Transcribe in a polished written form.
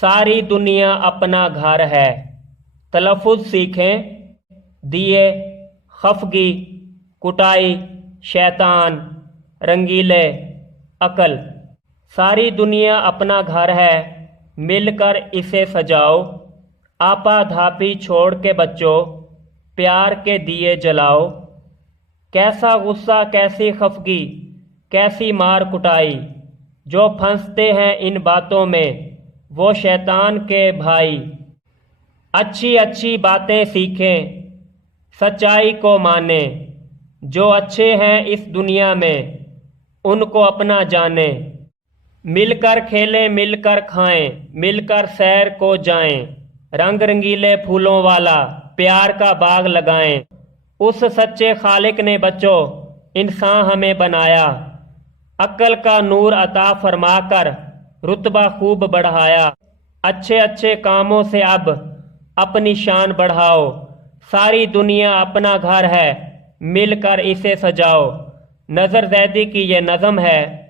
ساری دنیا اپنا گھر ہے۔ تلفظ سیکھیں۔ دیے، خفگی، کٹائی، شیطان، رنگیلے، عقل۔ ساری دنیا اپنا گھر ہے، مل کر اسے سجاؤ۔ آپا دھاپی چھوڑ کے بچوں، پیار کے دیے جلاؤ۔ کیسا غصہ، کیسی خفگی، کیسی مار کٹائی، جو پھنستے ہیں ان باتوں میں وہ شیطان کے بھائی۔ اچھی اچھی باتیں سیکھیں، سچائی کو مانیں۔ جو اچھے ہیں اس دنیا میں ان کو اپنا جانیں۔ مل کر کھیلیں، مل کر کھائیں، مل کر سیر کو جائیں۔ رنگ رنگیلے پھولوں والا پیار کا باغ لگائیں۔ اس سچے خالق نے بچوں انسان ہمیں بنایا، عقل کا نور عطا فرما کر رتبہ خوب بڑھایا۔ اچھے اچھے کاموں سے اب اپنی شان بڑھاؤ۔ ساری دنیا اپنا گھر ہے، مل کر اسے سجاؤ۔ نظر زیدی کی یہ نظم ہے۔